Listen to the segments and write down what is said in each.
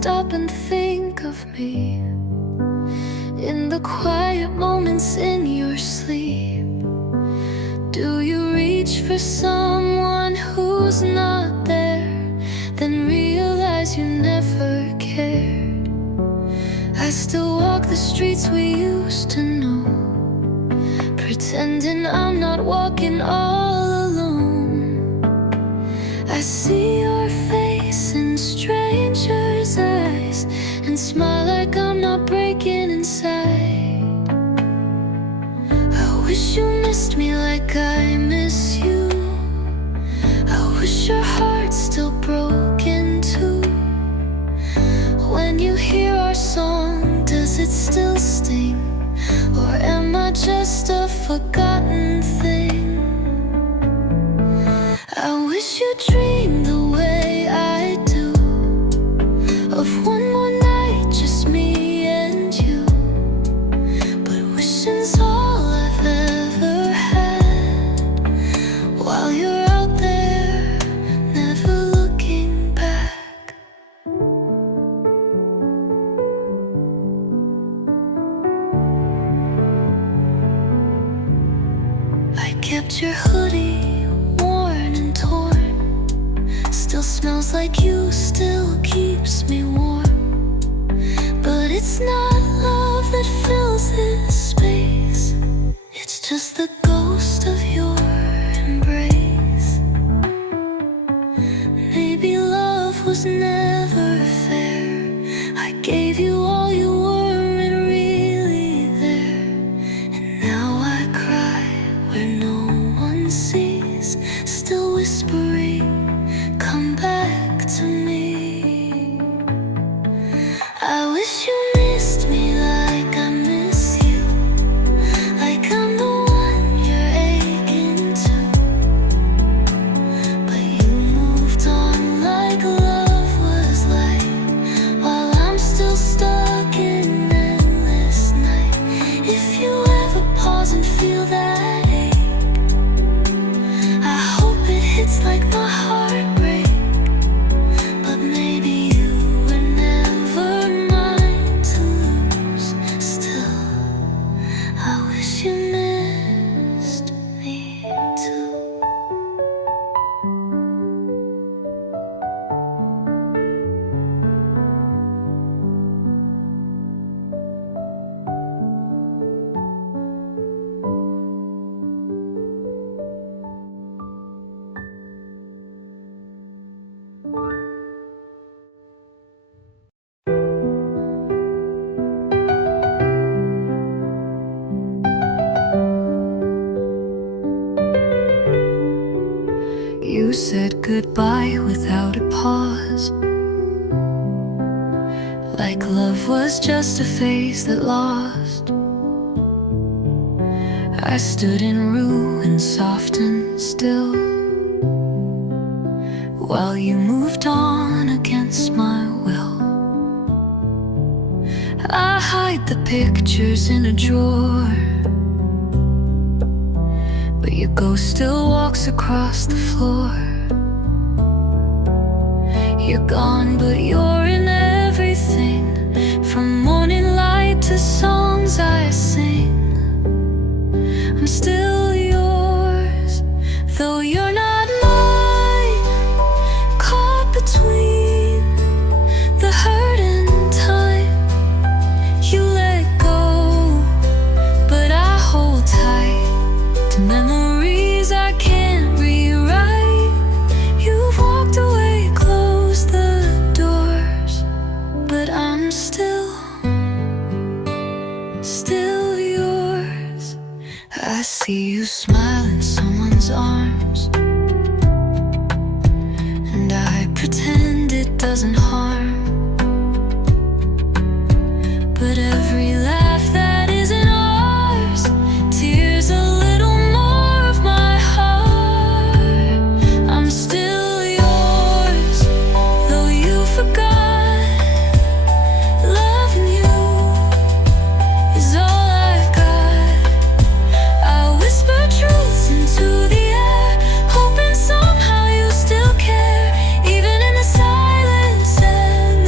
stop and think of me in the quiet moments in your sleep? Do you reach for someone who's not there, then realize you never cared? I still walk the streets we used to know, pretending I'm not walking all alone. I see your face in strangers' eyes and smile like I'm not breaking inside. I wish you missed me like I miss you. I wish your heart's still broken too. When you hear our song, does it still sting? Or am I just a forgotten thing? I wish you dreamed the way I do, of one more night, just me and you. But wishing's all I've ever had, while you're out there, never looking back. I kept your hoodie worn and torn, still smells like you, still keeps me warm. But it's not love that fills this space, it's just the ghost of your embrace. Maybe love was never fair. I gave you all you weren't really there, and now I cry where no one sees, still whispering, come back to me. I wish you missed me like I miss you, like I'm the one you're aching to. But you moved on like love was light, while I'm still stuck in endless night. If you ever pause and feel that ache, I hope it hits like my heartbreak. But maybe you were never mine to lose. Still, I wish you missed me too. You said goodbye without a pause, like love was just a phase that lost. I stood in ruin, soft and still, while you moved on against my will. I hide the pictures in a drawer, but your ghost still walks across the floor. You're gone, but you're in everything, from morning light to songs I sing. I'm still yours, though you're not mine. Caught between the hurt and time. You let go, but I hold tight to memories I can't rewrite. You've walked away, closed the doors, but I'm still yours. I see you smile in someone's arms, and I pretend it doesn't harm. But every laugh that isn't ours tears a little more of my heart. I'm still yours, though you forgot. Loving you is all I've got. I whisper truths into the air, hoping somehow you still care, even in the silence and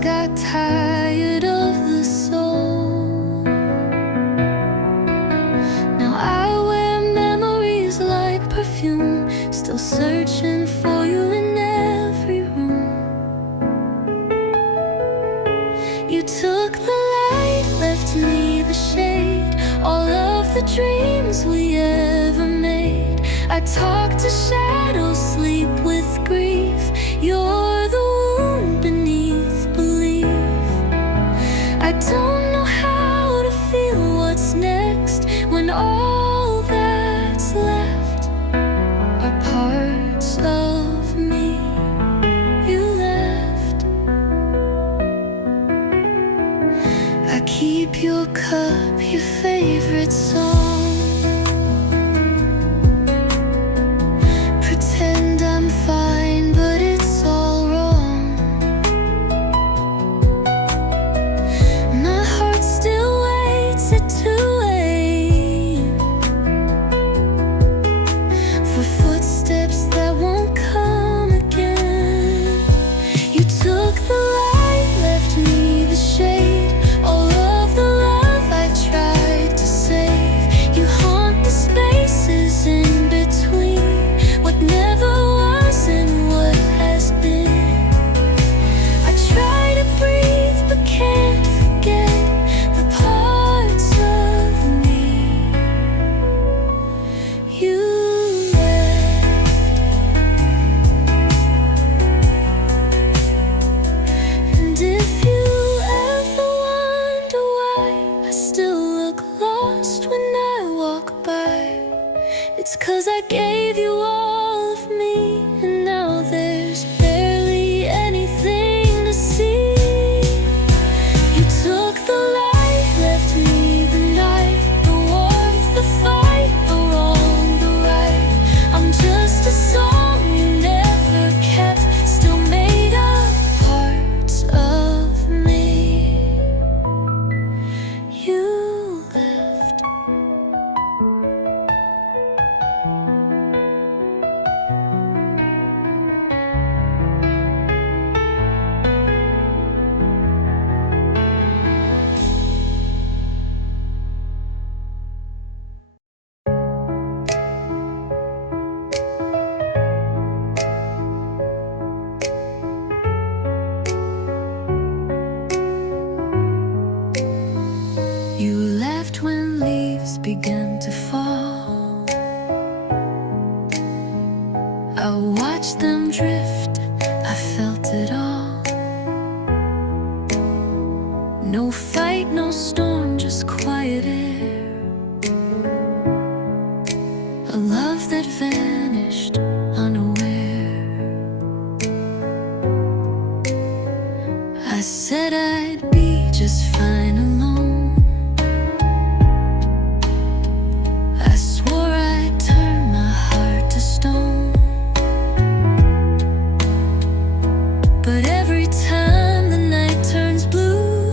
got tired of the soul. Now I wear memories like perfume, still searching for you in every room. You took the light, left me the shade, all of the dreams we ever made. I talk to shadows, sleep with grief. You're the wound beneath belief. I don't know how to feel what's next when all that's left are parts of me you left. I keep your cup, your favorite song. Pretend I'm fine, but it's all wrong. My heart still waits at 2 a.m. for footsteps that won't come again. You took the light, left me the shade, all of the love I tried to save. You haunt the spaces in between, what never was and what has been. I try to breathe but can't forget the parts of me you left. And if you ever wonder why I still look lost when I walk by, it's 'cause I gave you all of me, and now there's barely anything to see. You took the light, left me the night, the warmth, the fight, the wrong, the right. I'm just a song you never kept, still made up parts of me you left. You left when leaves began to fall. I watched them drift, I felt it all. No fight, no storm, just quiet air. A love that vanished unaware. I said I'd be just fine alone. I swore I'd turn my heart to stone. But every time the night turns blue,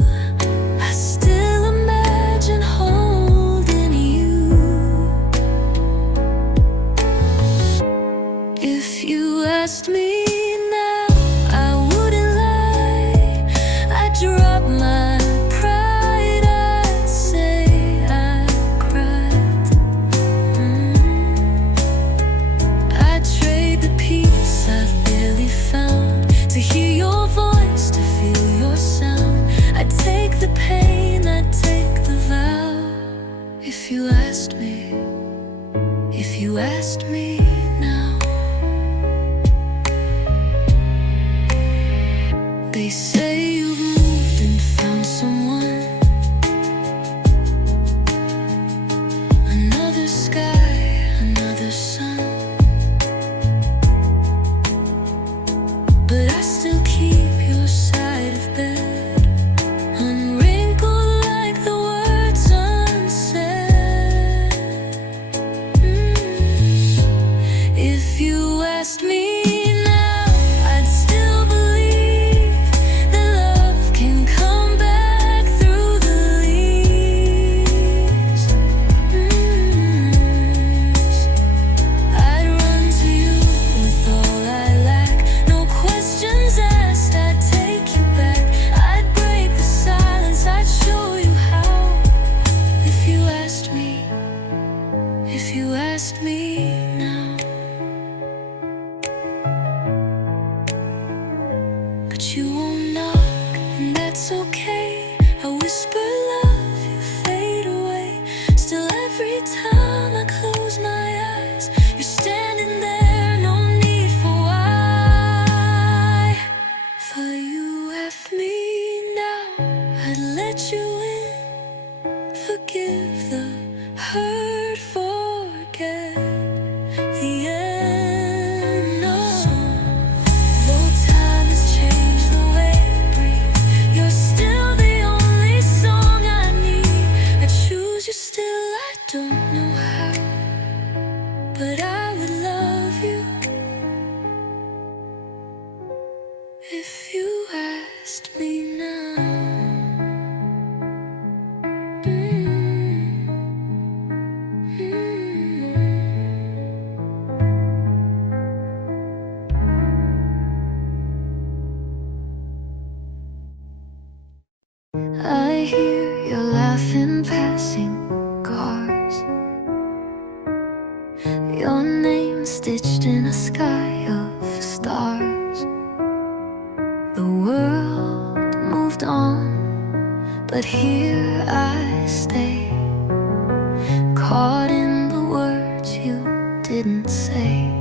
I still imagine holding you. If you asked me now, I wouldn't lie. I'd drop my pride, I'd say I cried. I'd trade the peace I've barely found to hear your voice, to feel your sound. I'd take the pain, I'd take the vow. If you asked me, if you asked me now. They say you've moved and found someone, another sky, another sun. But I still keep your side of bed, unwrinkled like the words unsaid. If you asked me now, I'd still believe that but you won't knock, and that's okay. I whisper love, you fade away. Still every time I close my eyes, you're standing there, no need for why. If you ask me now, I'd let you in. Forgive the hurt, forget the end. No. Though time has changed the way we breathe, you're still the only song I need. I choose you still, I don't know how, but I would love you if you asked me now. I hear your laughing passing cars, your name stitched in a sky of stars. The world moved on, but here I stay, caught in the words you didn't say.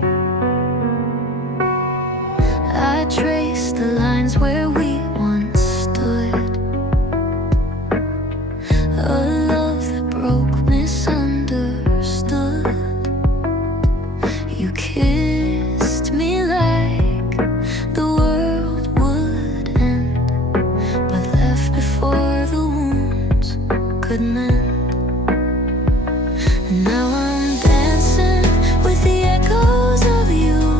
I trace the lines where we once stood, a love that broke, misunderstood. You kissed me like the world would end, but left before the wounds could mend. And now I'm dancing with the echoes of you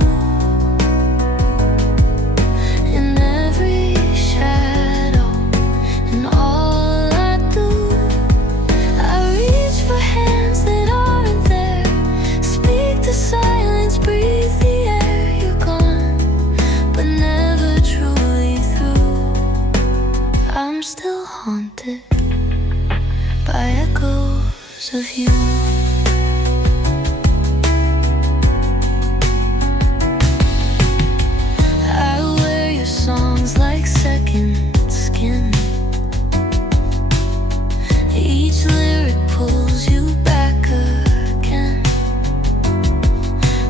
in every shadow, and all I do, I reach for hands that aren't there, speak to silence, breathe the air. You're gone, but never truly through. I'm still haunted by echoes of you. I wear your songs like second skin. Each lyric pulls you back again.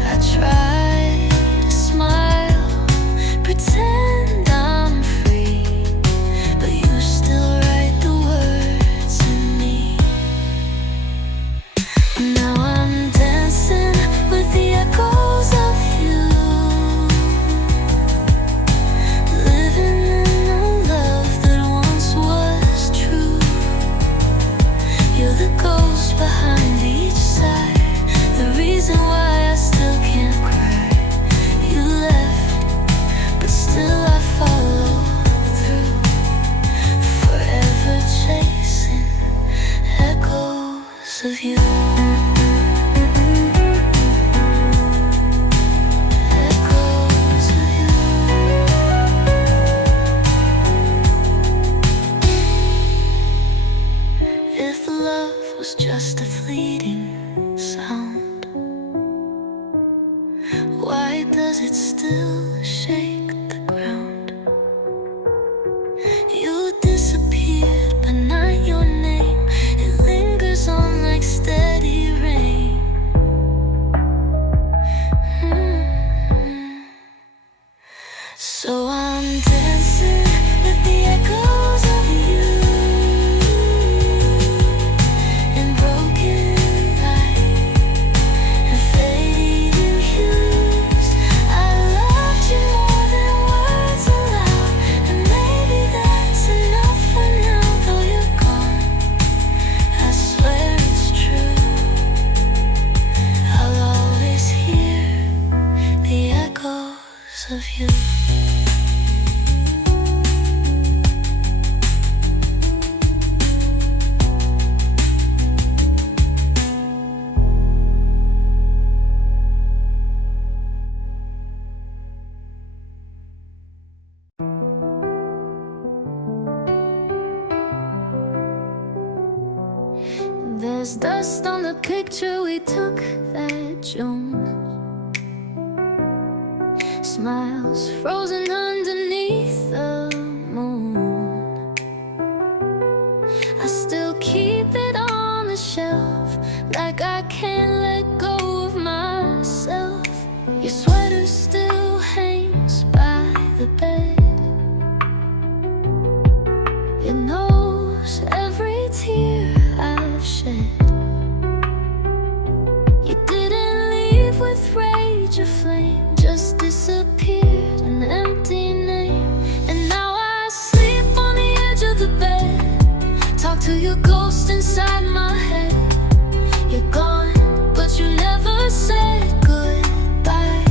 I try to smile, pretend I'm free, but you still write the words in me. Now I'm dancing with the echoes of you, living in a love that once was true. You're the ghost behind each sigh, the reason why I still can't cry. You left, but still I follow through, forever chasing echoes of you. Echoes of you. If love was just a fleeting sound, why does it still shake the ground? You disappeared, but not your name. It lingers on like steady rain. So I'm dancing with the echoes of you in broken light and fading hues. I loved you more than words allow, and maybe that's enough for now. Though you're gone, I swear it's true. I'll always hear the echoes of you. There's dust on the picture we took that June. Smiles frozen underneath the to your ghost inside my head. You're gone, but you never said goodbye.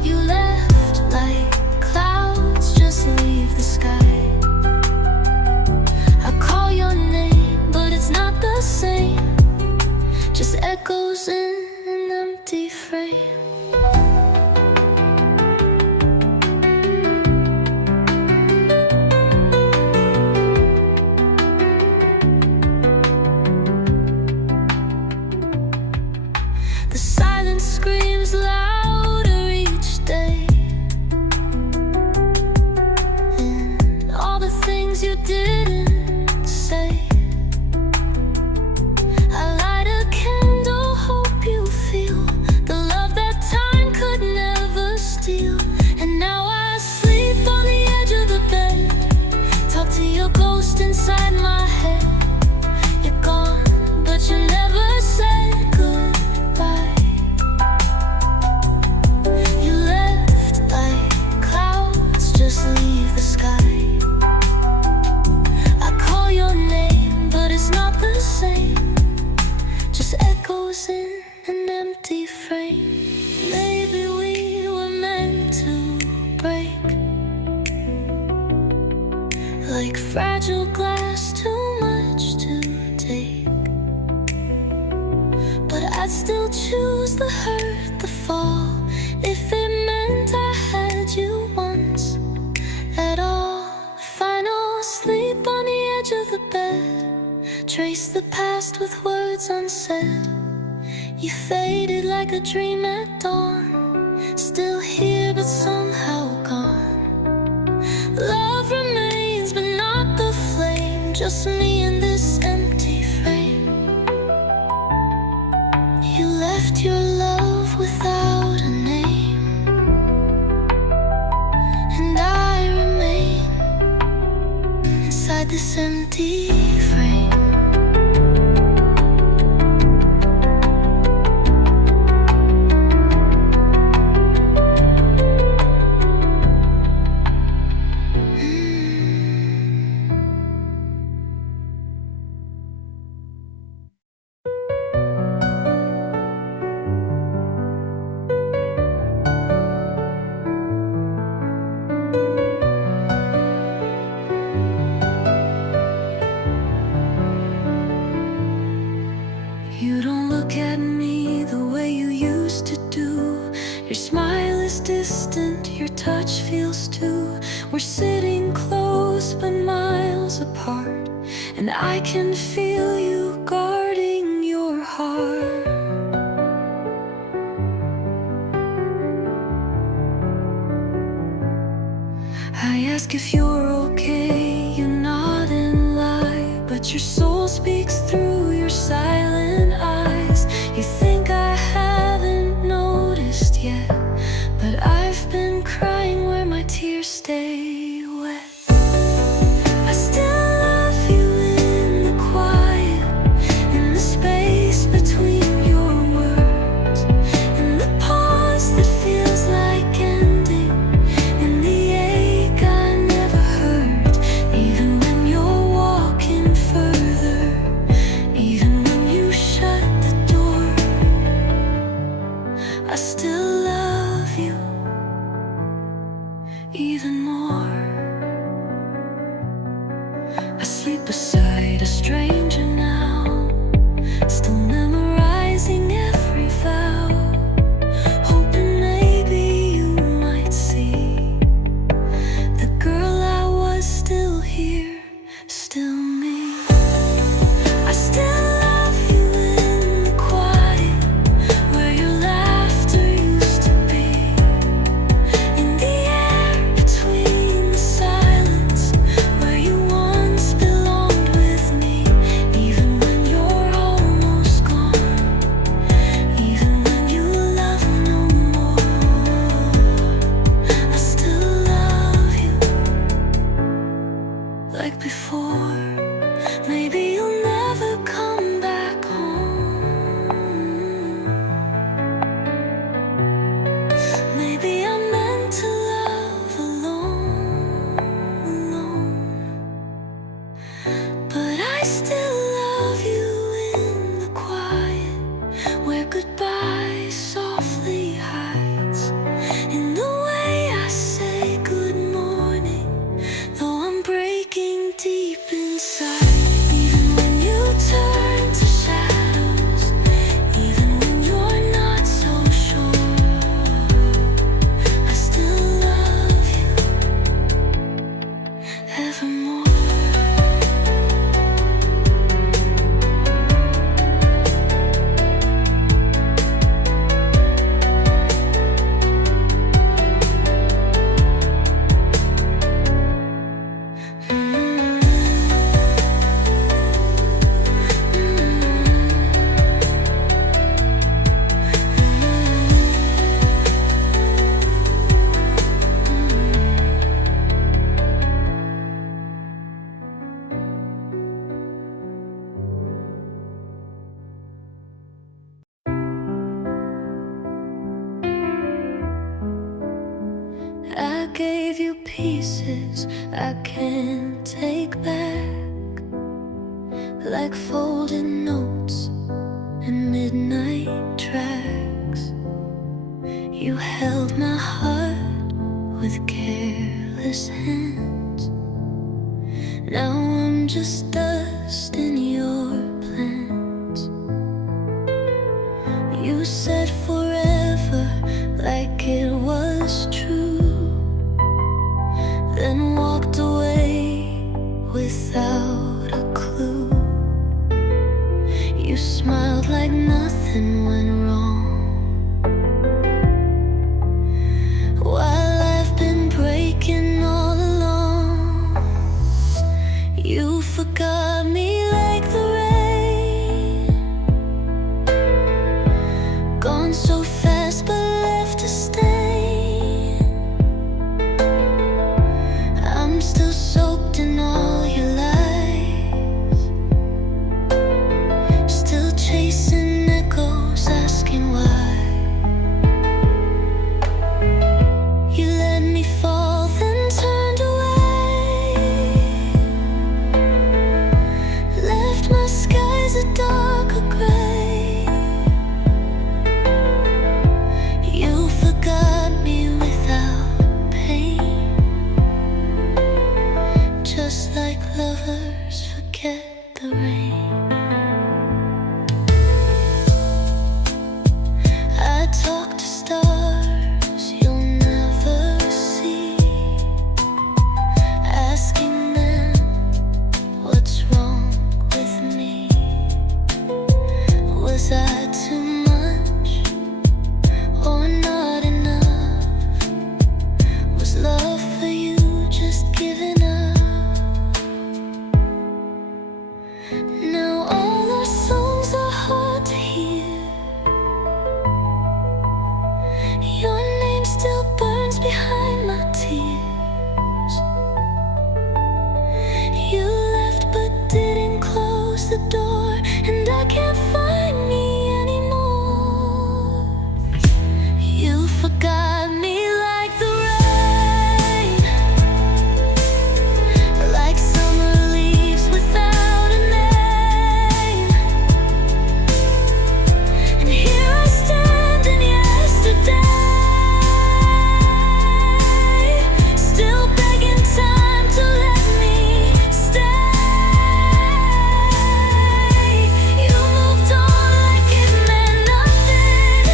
You left like clouds just leave the sky. I call your name, but it's not the same. Just echoes in an empty frame. The silence screams louder each day, and all the things you didn't say. I light a candle, hope you feel the love that time could never steal. And now I sleep on the edge of the bed, talk to your ghost inside my head. You're gone, but you never said goodbye. You left like clouds just leave the sky. I call your name, but it's not the same. Just echoes in an empty frame. Maybe we were meant to break, like fragile glass, too much to take. But I'd still choose the hurt, the fall, if it meant I had you once at all. Final sleep on the edge of the bed, trace the past with words unsaid. You faded like a dream at dawn, still here but somehow gone. Love remains but not the flame, just me in this empty frame. You left your love without a name, and I remain inside this empty frame. You don't look at me the way you used to do. Your smile is distant, your touch feels too. We're sitting close but miles apart, and I can feel you guarding your heart. I ask if you're okay, you're not in lie, but your soul speaks through your silent eyes. You think I haven't noticed yet, but I've been crying where my tears stay wet. I still love you in the quiet, in the space between your words, in the pause that feels like ending, in the ache I never hurt. Even when you're walking further, even when you shut the door, I still love you even more. I sleep beside a stranger now, still memorizing every vow, hoping maybe you might see the girl I was still here, still me. I still love you in the quiet, where your laughter used to be, in the air between the silence, where you once belonged with me. gave you pieces I can't take back, like folded notes and midnight tracks. You held my heart with careless hands. Now I'm just dust in your plans. You said forever like it was true, then walked away without a clue. You smiled like nothing went wrong, while I've been breaking all along. You forgot me like the rain, gone so fast but left a stain. I'm still soaked in all your lies, still chasing echoes, asking why. You let me fall, then turned away, left my skies a darker gray. You forgot me without pain, just like lovers forget the rain. I talk to stars you'll never see, asking them what's wrong with me. Was I too much or not enough? Was love for you just giving up? Now all our songs are hard to hear. Your name still burns behind my tears. You left but didn't close the door, and I can't find me anymore. You forgot me like the rain, like summer leaves without a name. And here I stand in yesterday, still begging time to let me stay. You moved on like it meant nothing,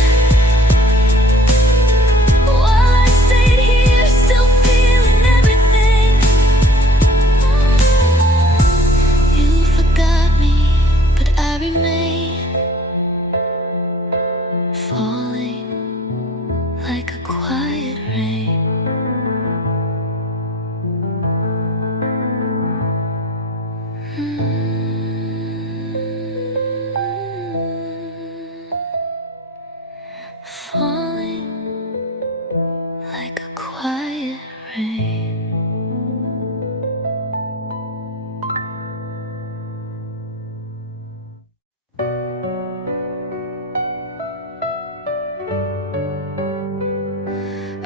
while I stayed here still feeling everything. You forgot me, but I remain, falling like a quiet rain. Falling like a quiet rain.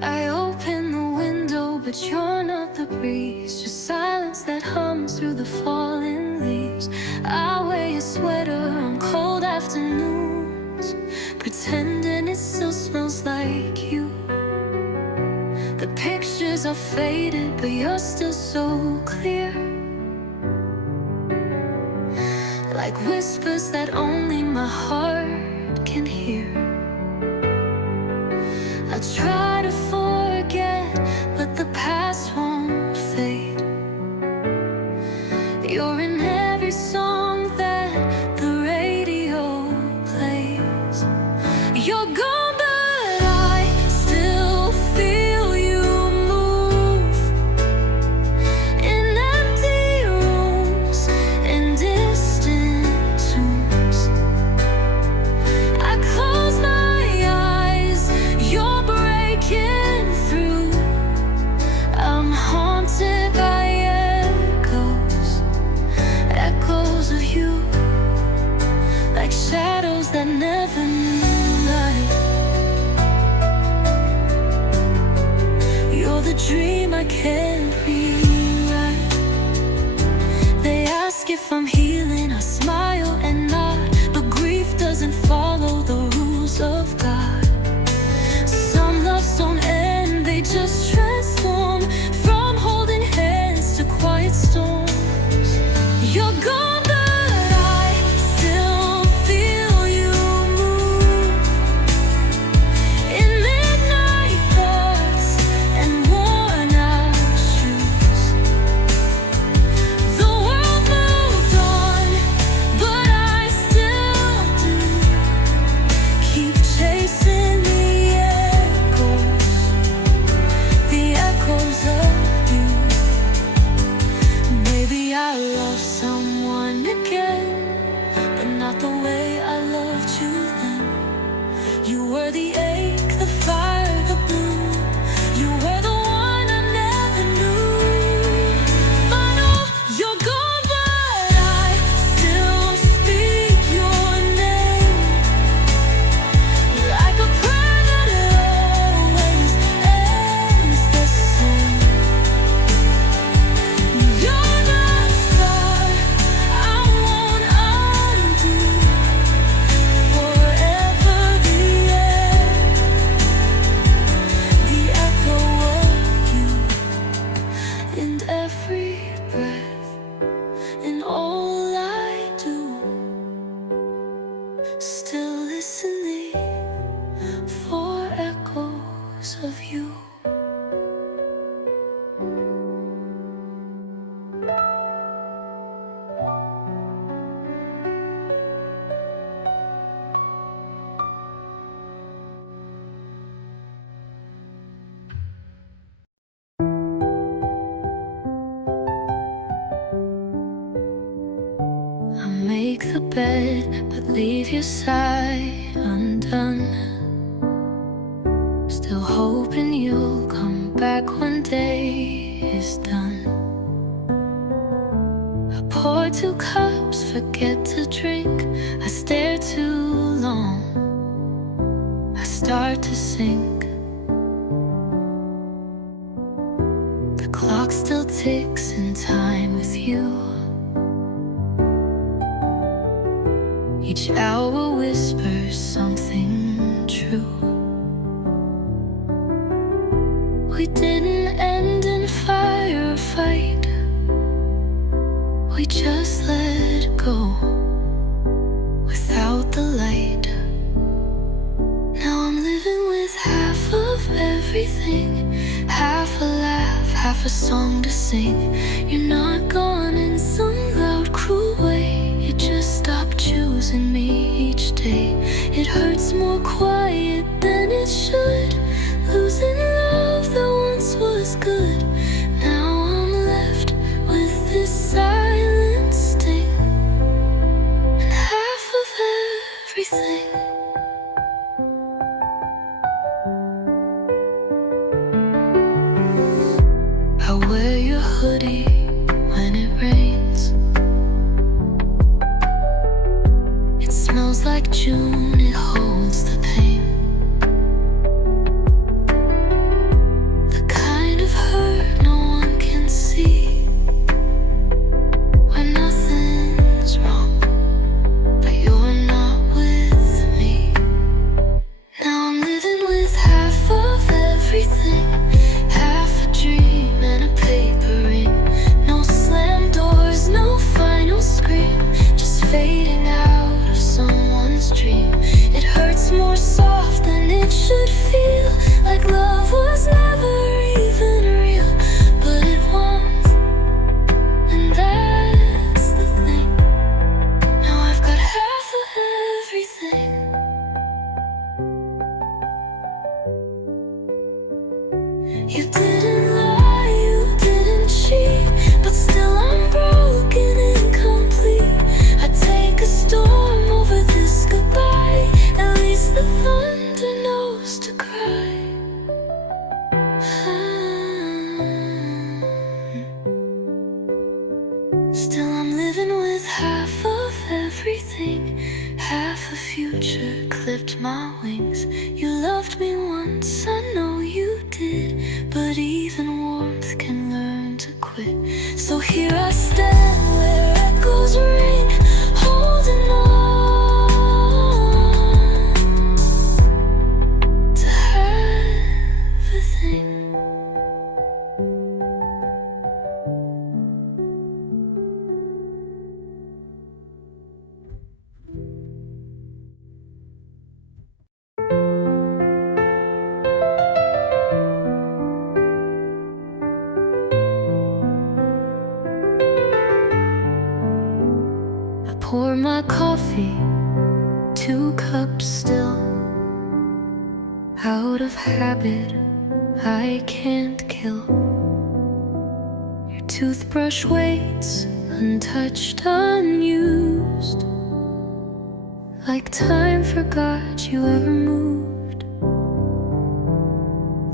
I open the window, but you're not the breeze, just silence that hums through the fallen leaves. I wear your sweater on cold afternoons, pretending it still smells like you. The pictures are faded, but you're still so clear, like whispers that only my heart can hear. I try to forget, but the past won't fade. You're in every song that the radio plays. You're gone, but I still feel you move in empty rooms and distant tunes. I close my eyes, you're breaking I can't rewrite. They ask if I'm healing, I smile and nod, but grief doesn't follow the rules of God. Some loves don't end, they just transform, from holding hands to quiet storms. You're gone, but I still feel you move in midnight thoughts and worn out shoes. The world moved on, but I still do. Keep chasing the echoes of you. Maybe I love someone again, but not the way I loved you then. You were the ache, the fire, the blue. You were the one I never knew. Final, you're gone, but I still speak your name, like a prayer that always ends the same. You're the star I won't undo, forever the echo of you, and every breath, and all I do, still listening for echoes of you. I make the bed, but leave your side undone. Still hoping you'll come back when day is done. I pour 2 cups, forget to drink. I stare too long, I start to sink. The clock still ticks in time with you. Each hour whispers something true. We didn't end in fire or fight, we just let go without the light. Now I'm living with half of everything, half a laugh, half a song to sing. You're not gone in some loud, cruel way, you just stopped choosing me each day. It hurts more quiet than it should, losing love that once was good. Now I'm left with this silent sting, and half of everything. I wear your hoodie when it rains. It smells like June, it holds the pain. The kind of hurt no one can see, when nothing's wrong, but you're not with me. Now I'm living with half of everything, half a dream and a paper ring. No slam doors, no final scream, just fading out of someone's dream. It hurts more soft than it should feel, like love was never even real, but it was, and that's the thing. Now I've got half of everything. You didn't lie, you didn't cheat, but still I'm broken, incomplete. I take a storm over this goodbye, at least the thunder knows to cry. Still I'm living with half of everything, half a future clipped my wings. You loved me once, I know you did, but even warmth So here I stand where echoes ring, holding on to everything. Pour my coffee, 2 cups still. Out of habit, I can't kill. Your toothbrush waits, untouched, unused, like time forgot you ever moved.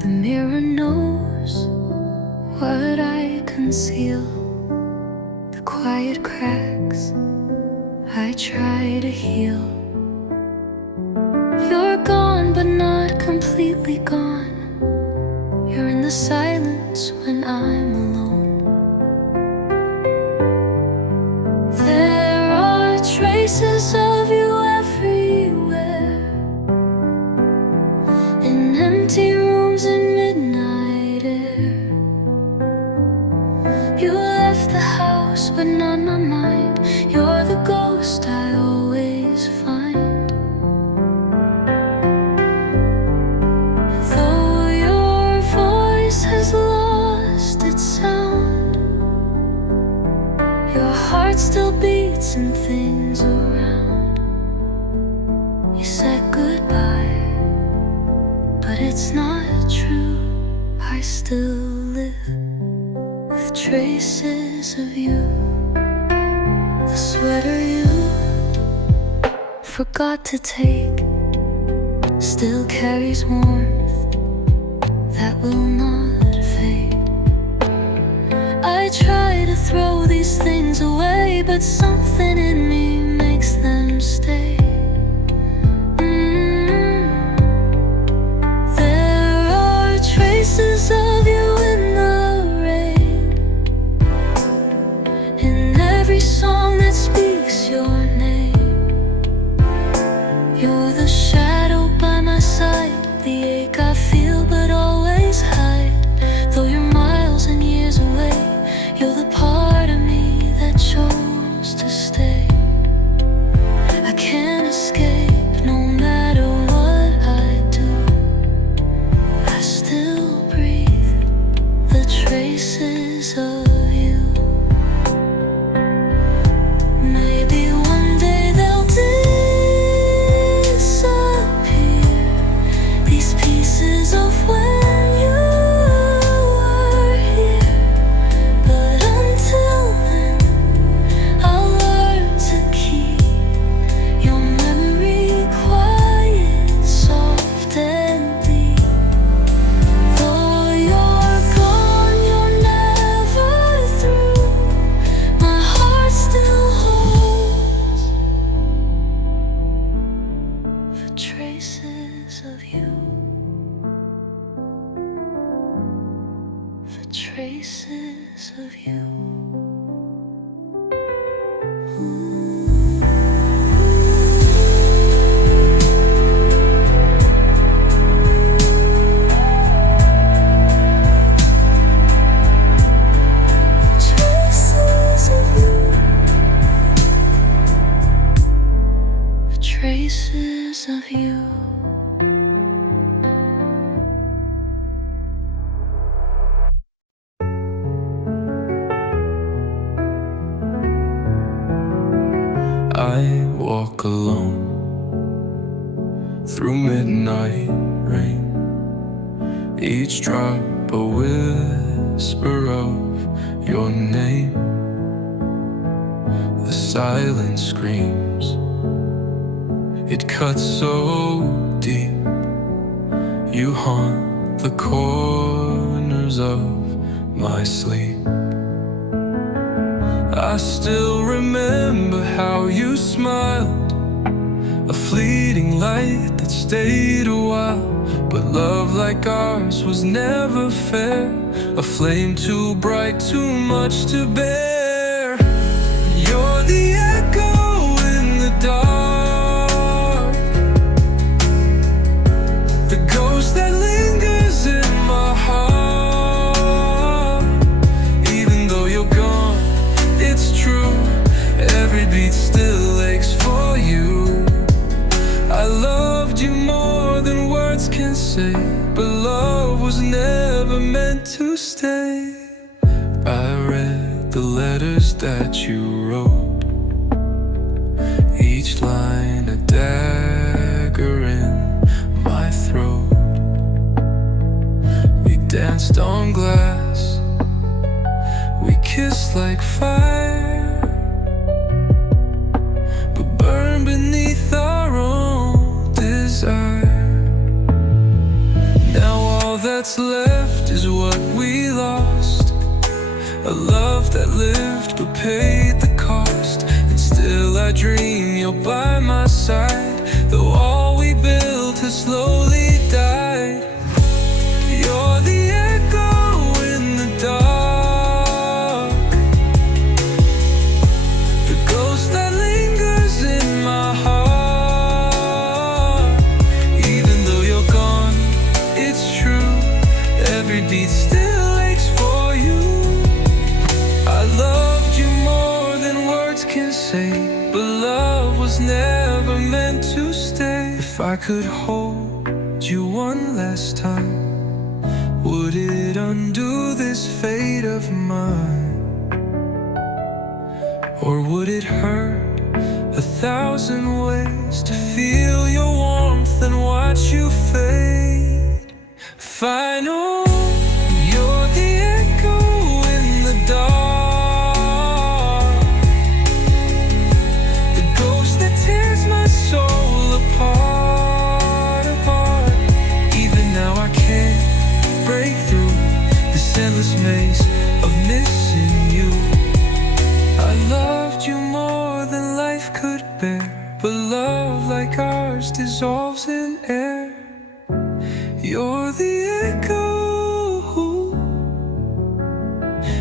The mirror knows what I conceal, the quiet cracks I try to heal. You're gone, but not completely gone. You're in the silence when I'm alone. There are traces of you everywhere, in empty rooms in midnight air. You left the house, but not my mind. You're the ghost I always find. Though your voice has lost its sound, your heart still beats and things around. You said goodbye, but it's not true. I still live with traces of you. The sweater you forgot to take still carries warmth that will not fade. I try to throw these things away, but something in me makes them stay. There are traces of you in the rain, in every song that speaks your name. You're the shadow by my side, the ache I feel but always hide. Though you're miles and years away, you're the part of me that chose to stay. I can't escape no matter what I do. I still breathe the traces of you. Maybe one day they'll disappear, these pieces of when you were here. But until then, I'll learn to keep your memory quiet, soft and deep. Though you're gone, you're never through. My heart still holds the traces of you, the traces of you. Traces of you, the traces of you. I walk alone through midnight rain, each drop a whisper of your name. The silence screams, it cuts so deep. You haunt the corners of my sleep. I still remember how you smiled, a fleeting light that stayed a while. But love like ours was never fair. a flame too bright, too much to bear. You're the echo in the dark, the ghost that lingers in my heart. Even though you're gone, it's true, every beat still aches for you. I loved you more than words can say, but love was never meant to stay. I read the letters that you wrote, each line a dagger in my throat. We danced on glass, we kissed like fire, but burned beneath our own desire. Now all that's left is what we lost, a love that lived but paid the cost. And still I dream you're by my side, though all we built has slowly died. You're the echo in the dark, the ghost that lingers in my heart. Even though you're gone, it's true, every beat still aches for you. I loved you more than words can say, but love was never meant to stay. If I could hold you one last time, would it undo this fate of mine? Or would it hurt 1,000 ways to feel your warmth and watch you fade? Final, you're the echo in the dark, the ghost that tears my soul apart, apart. Even now I can't break through this endless maze of missing you. I loved you more than life could bear, but love like ours dissolves in air. You're the echo,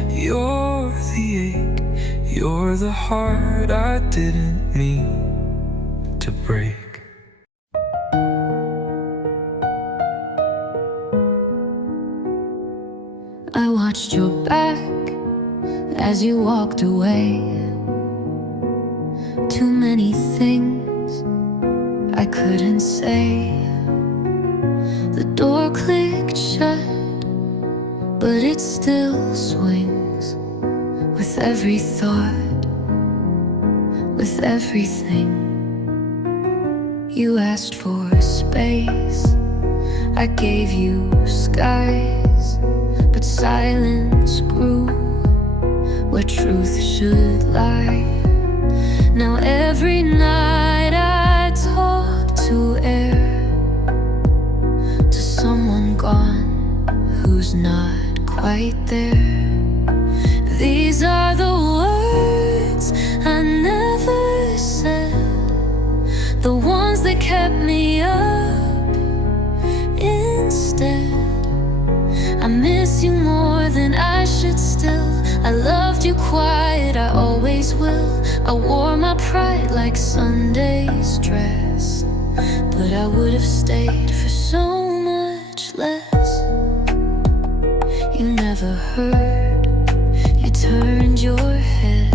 you're the ache, you're the heart I didn't mean to break. I watched your back as you walked away. Too many things I couldn't say. The door clicked shut, but it still swings with every thought, with everything. You asked for space, I gave you skies, but silence grew where truth should lie. Now every night I talk to air, to someone gone who's not quite there. These are the words I never said, the ones that kept me up instead. I miss you more than I should still. I loved you quiet, I always will. I wore my pride like Sunday's dress, but I would have stayed for so much less. You never heard, you turned your head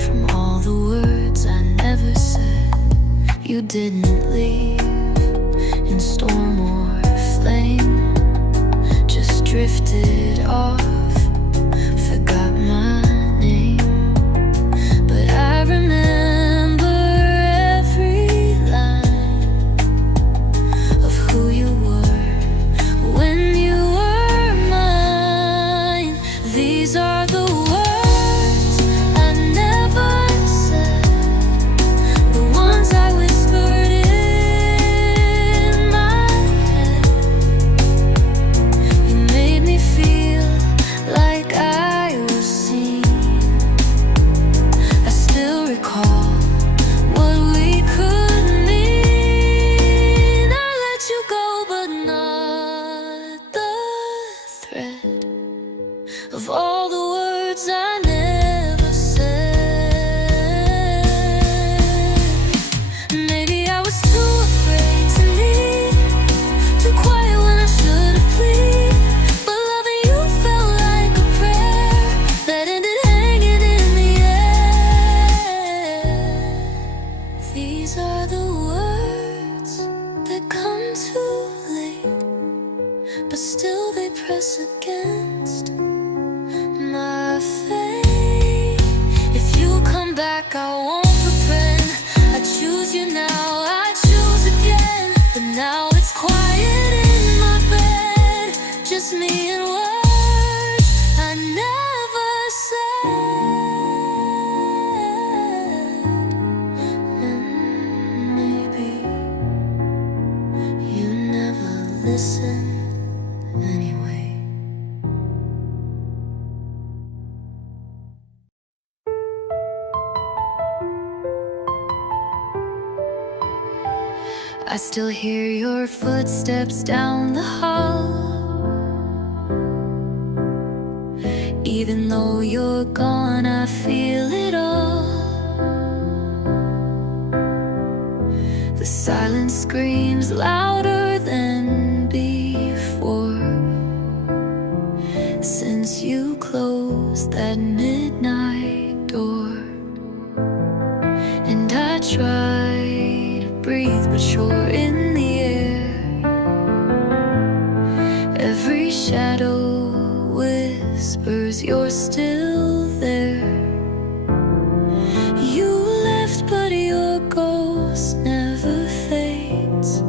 from all the words I never said. You didn't leave in storm or flame, just drifted off, forgot my name. But I remember every line of who you were when you were mine. These are the words I never said, the ones I whispered in my head. You made me feel of all the words I never said. Maybe I was too afraid to leave, too quiet when I should have pleaded. But loving you felt like a prayer that ended hanging in the air. These are the words that come too late, but still they press against my faith. If you come back, I won't pretend. I choose you now, I choose again. But now it's quiet in my bed, just me and words I never said. And maybe you never listened anyway. I still hear your footsteps down the hall, even though you're gone, I feel it all. The silence screams louder than before, since you closed that midnight door. And I try to breathe, but you're in the air. Every shadow whispers you're still there. You left, but your ghost never fades.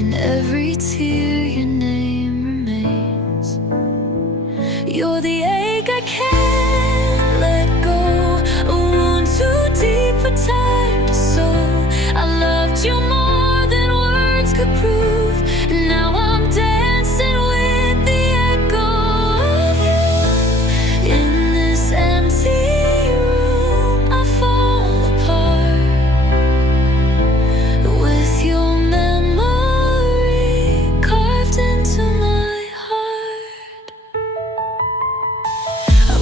In every tear, your name remains. You're the ache I can't let go, a wound too deep for time to sew. I loved you more than words could prove, and now I'm dancing with the echo of you. In this empty room, I fall apart, with your memory carved into my heart. I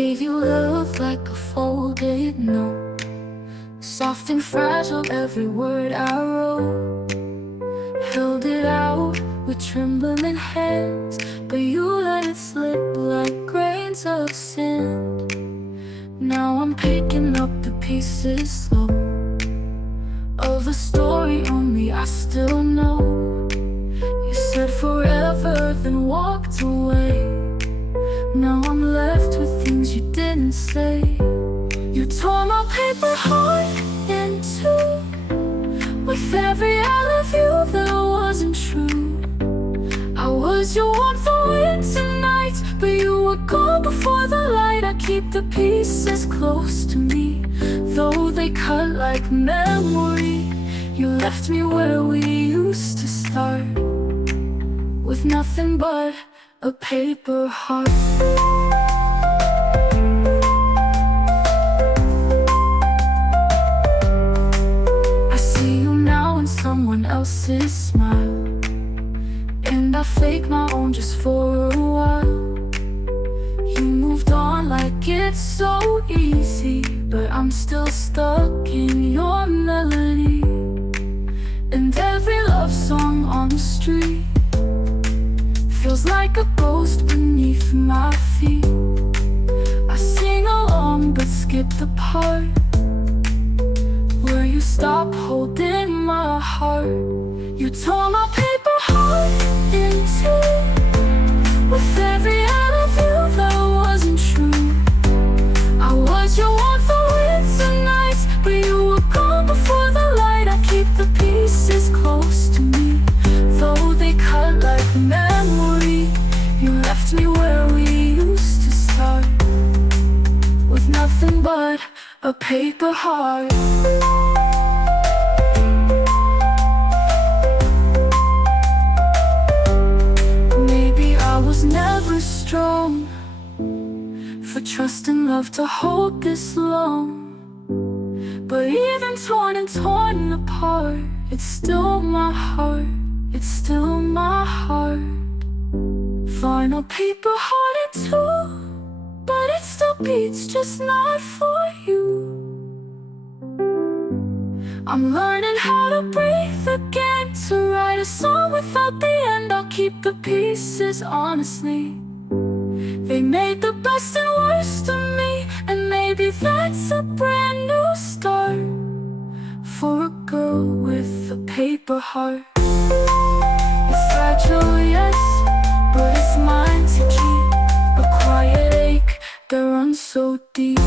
gave you love like a folded note, soft and fragile, every word I wrote. Held it out with trembling hands, but you let it slip like grains of sand. Now I'm picking up the pieces slow, of a story only I still know. You said forever, then walked away. Now I'm left with things you didn't say. You tore my paper heart in two, with every I love you that wasn't true. I was your one for winter nights, but you were gone before the light. I keep the pieces close to me, though they cut like memory. You left me where we used to start, with nothing but a paper heart. I see you now in someone else's smile, and I fake my own just for a while. You moved on like it's so easy, but I'm still stuck in your melody. And every love song on the street feels like a ghost beneath my feet. I sing along but skip the part where you stop holding my heart. You tore my paper heart in two, with every I love you that wasn't true. I was your one for winter nights, but you were gone before the light. I keep the pieces close to me, though they cut like memory. You left me where we used to start, with nothing but a paper heart. Maybe I was never strong for trusting love to hold this long, but even torn apart, it's still my heart, it's still my heart. Final paper heart in two, but it still beats, just not for you. I'm learning how to breathe again, to write a song without the end. I'll keep the pieces honestly. They made the best and worst of me, and maybe that's a brand new start for a girl with a paper heart. It's fragile, yes, but it's mine to keep, a quiet ache that runs so deep.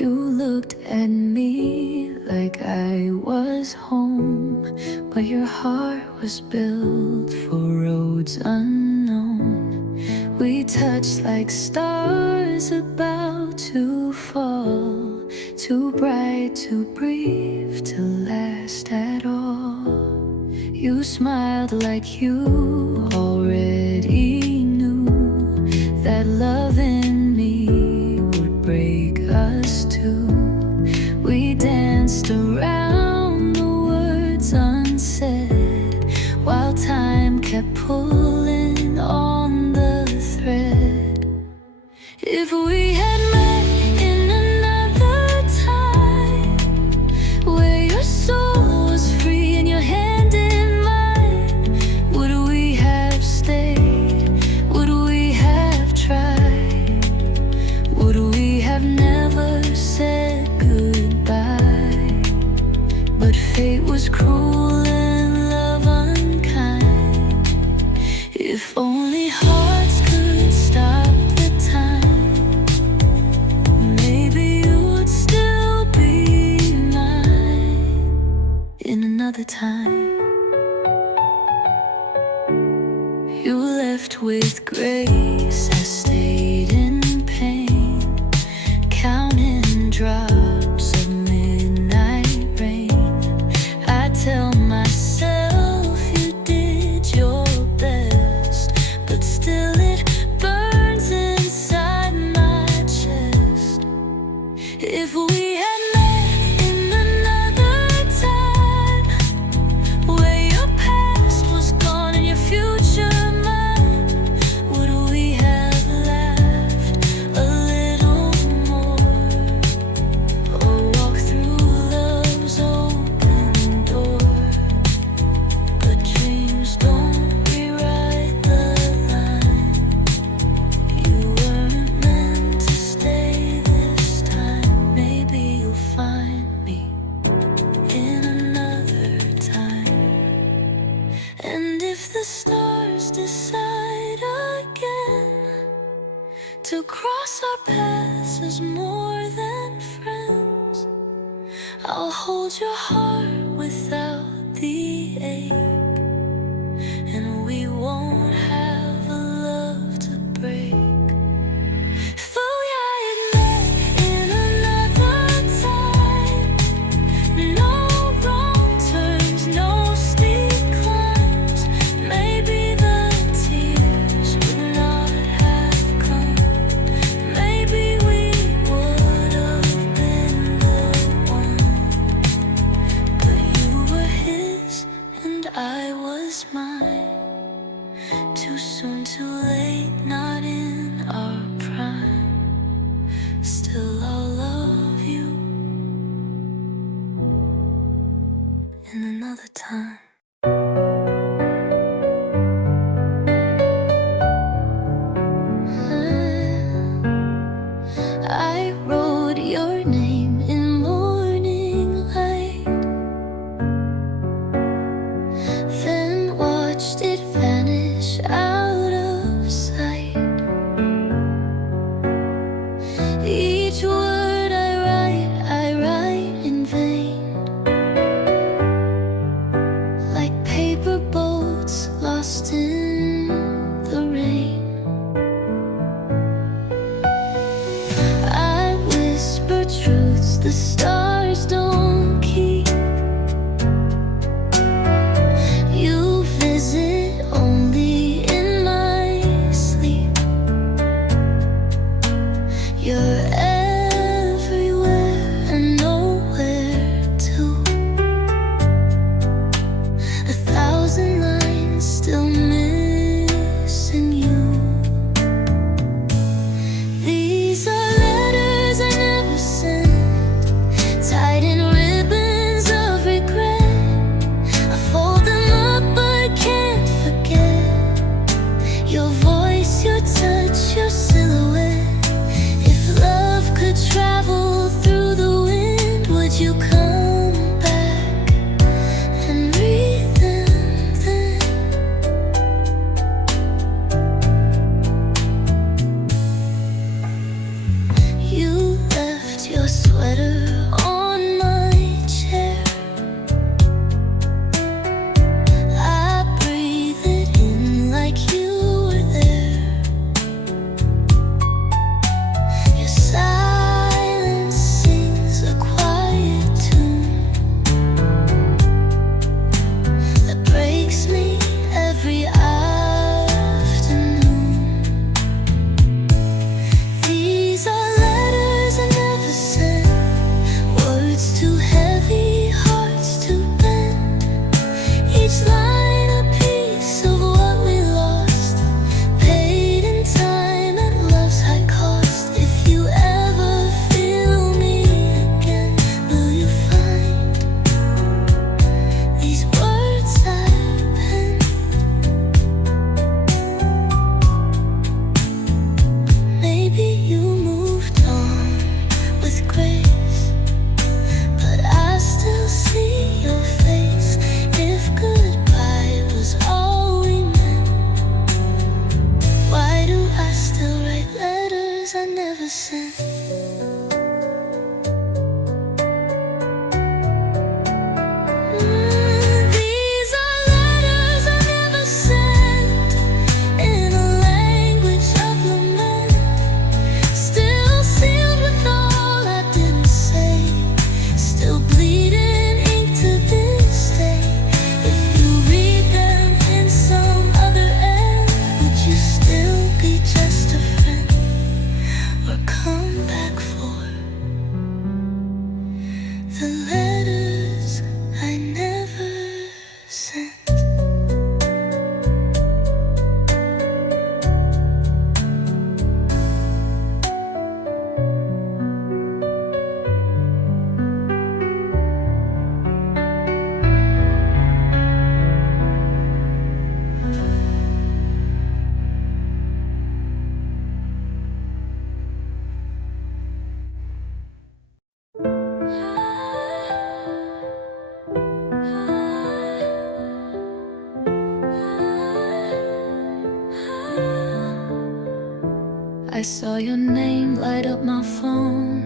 You looked at me like I was home, but your heart was built for roads unknown. We touched like stars about to fall, too bright, too brief to last at all. You smiled like you already knew that love in me would break us too. We danced around the words unsaid, while time kept pulling on the thread. If we had met in another time, where your soul was free and your hand in mine, would we have stayed? Would we have tried? Would we have never said goodbye? But fate was cruel and love unkind. If only hearts could stop the time, maybe you would still be mine in another time. You left with grace, I stayed in pain, counting drops of midnight rain. the stars decide again to cross our paths as more than friends. I'll hold your heart without the ache, and we won't have a love to break. Though I admit in another time, no wrong turns, no steep climbs, maybe the tears would not have come. Maybe we would have been the one, but you were his and I was mine. Too soon, too late, not in our prime. Still I'll love you in another time. I wrote your name in morning light, then watched it vanish out of sight. Each word I write in vain, like paper boats lost in the rain. I whisper truths the stars don't keep. You visit only in my sleep. You're everywhere and nowhere too. 1,000 lines still missing you. These are letters I never sent, tied in ribbons of regret. I fold them up but can't forget your voice, your touch, your silhouette. If love could travel through the wind, would you come back and read them then? You left your sweater on my chair. I breathe it in like you were there. Your silence sings a quiet tune that breaks me every afternoon. These are letters I never sent, words too heavy, hearts too bent. Each line a piece of what we lost, paid in time at love's high cost. If you ever feel me again, will you find these words I penned? Maybe you moved on with grace, but I still see your face. If goodbye was all we meant, why do I still write letters I never sent? These are letters I never sent, in a language of lament, still sealed with all I didn't say, still bleeding ink to this day. If you read them in some other end, would you still be just a friend, or come I saw your name light up my phone,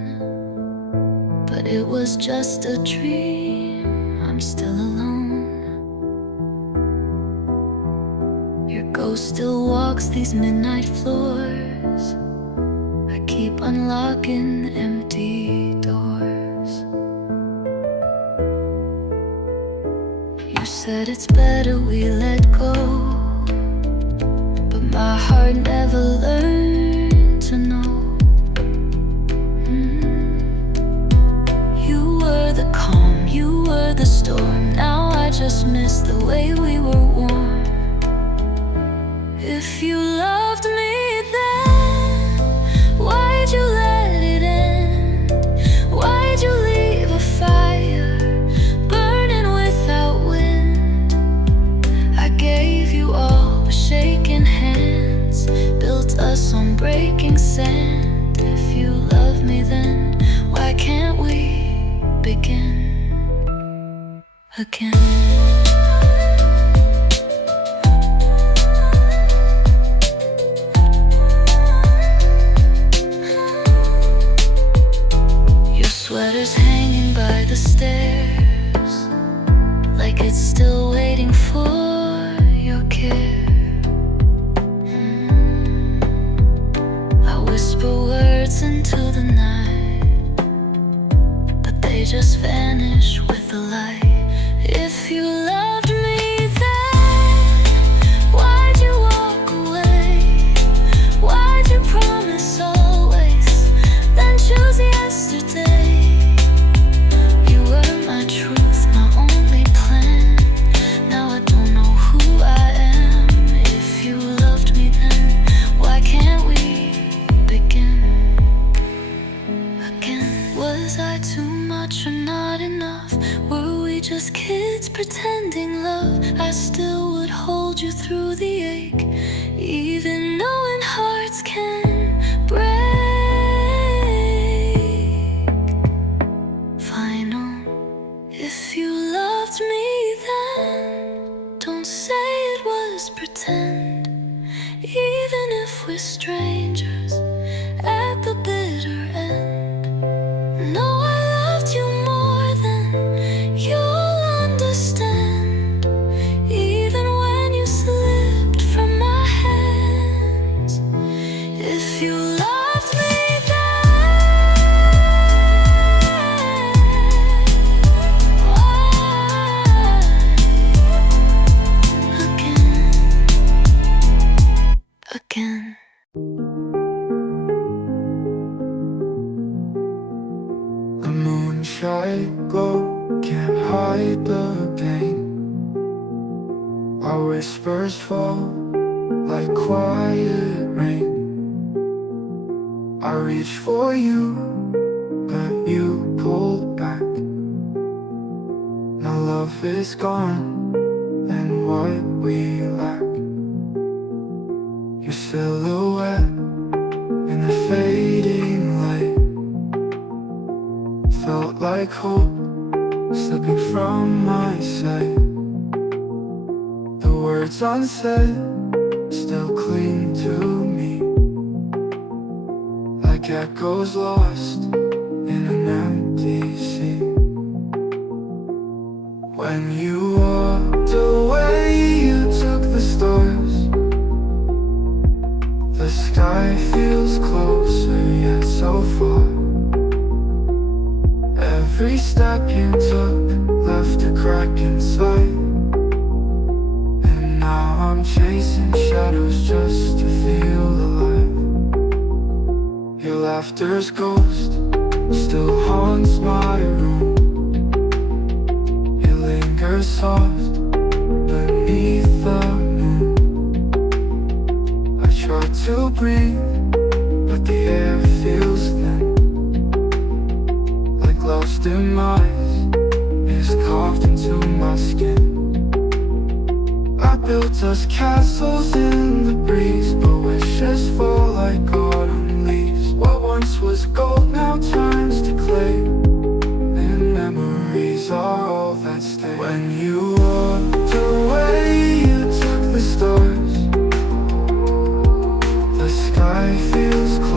but it was just a dream. I'm still alone. Your ghost still walks these midnight floors. I keep unlocking empty doors. You said it's better we let go, but my heart never learned to know. You were the calm, you were the storm. Now I just miss the way we were warm. If you loved me then, why'd you let it end? Why'd you leave a fire burning without wind? I gave you all with shaking hands, built us on breaking sand. If you love me then, why can't we begin again? Sweater's hanging by the stairs, like it's still waiting for your care. I whisper words into the night, but they just vanish with the light. If you loved me then, why'd you walk away? Why'd you promise always, then choose yesterday? Truth, my only plan. Now I don't know who I am. If you loved me then, why can't we begin again? Was I too much or not enough? Were we just kids pretending love? I still would hold you through the ache, even knowing hearts can break. If you loved me then, don't say it was pretend. Even if we're strangers at the bitter end, no, I loved you more than you'll understand. Even when you slipped from my hands, if you loved me again. The moonshine glow can't hide the pain. Our whispers fall like quiet rain. I reach for you, but you pulled back. Now love is gone, and what we lack. Your silhouette in the fading light felt like hope slipping from my sight. The words unsaid still cling to me, like echoes lost in an empty sea. When you walked away, you took the stars. The sky feels closer yet so far. Every step you took left a crack inside, and now I'm chasing shadows just to feel alive. Your laughter's ghost still haunts my room. It lingers soft beneath the moon. I try to breathe, but the air feels thin, like love's demise is carved into my skin. I built us castles in the breeze, but wishes fall like autumn leaves. What once was gold now turns to clay, and memories are all that stay. When you walked away, you took the stars. The sky feels close.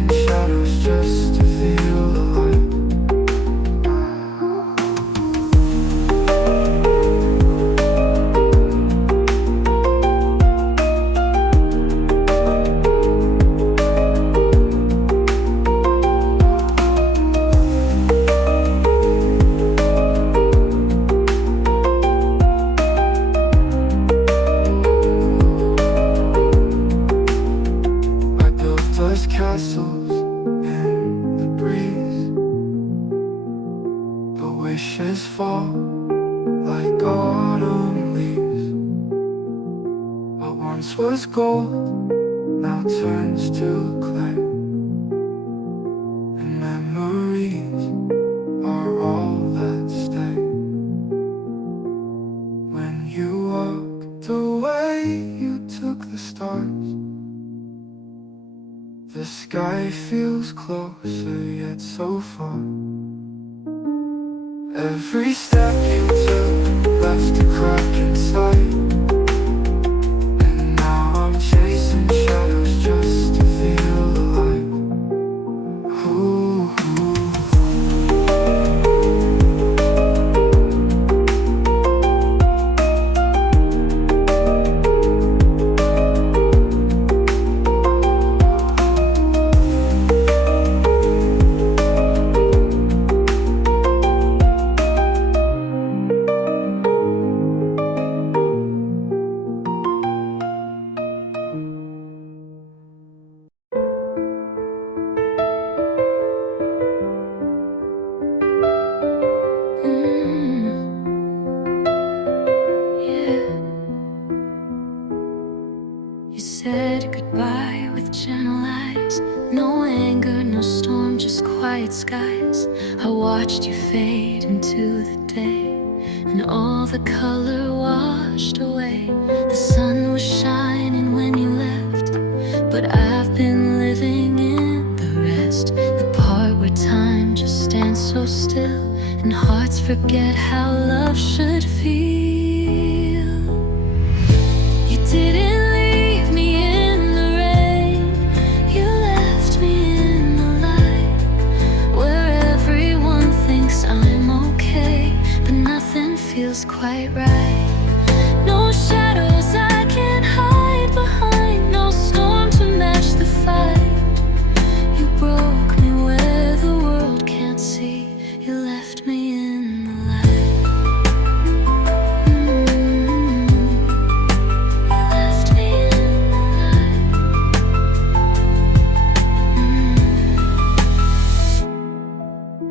chasing shadows just to feel alive. Castles in the breeze, but wishes fall like autumn leaves. What once was gold now turns to clay, and memories are all that stay. When you walked away, you took the stars. The sky feels closer yet so far. Every step you took left a crack inside, and now I'm chasing shadows just to feel alive. Ooh. You said goodbye with gentle eyes. No anger, no storm, just quiet skies. I watched you fade into the day, and all the color washed away. The sun was shining when you left, but I've been living in the rest. The part where time just stands so still, and hearts forget how love should feel. You didn't feels quite right. No shadows I can hide behind, no storm to match the fight. You broke me where the world can't see. You left me in the light. You left me in the light.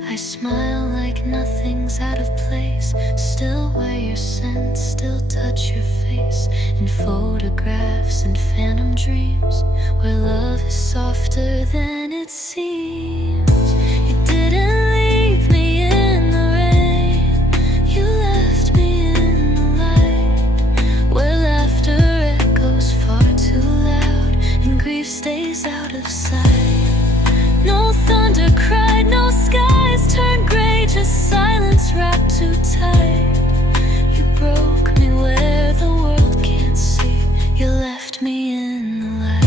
I smile like nothing's out of place. Still wear your scent, still touch your face, in photographs and phantom dreams, where love is softer than it seems. You didn't leave me in the rain, you left me in the light, where laughter echoes far too loud, and grief stays out of sight. No thunder cried, no skies turned gray, just silence wrapped too tight. You broke me where the world can't see. You left me in the light.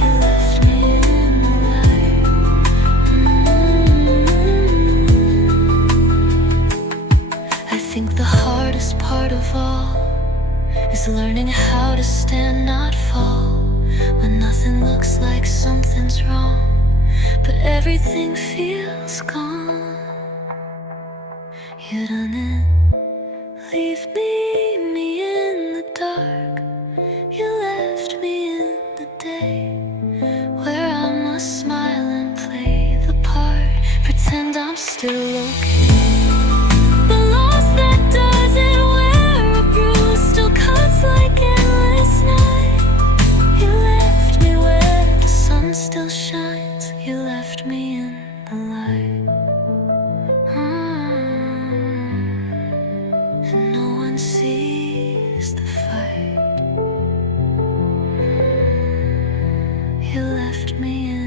You left me in the light. I think the hardest part of all is learning how to stand, not fall, when nothing looks like something's wrong, but everything feels gone. You didn't leave me in the dark. You left me in the day, where I must smile and play the part, pretend I'm still okay. But loss that doesn't wear a bruise still cuts like endless night. You left me where the sun still shines. You left me in the light. And no one sees the fight. You left me in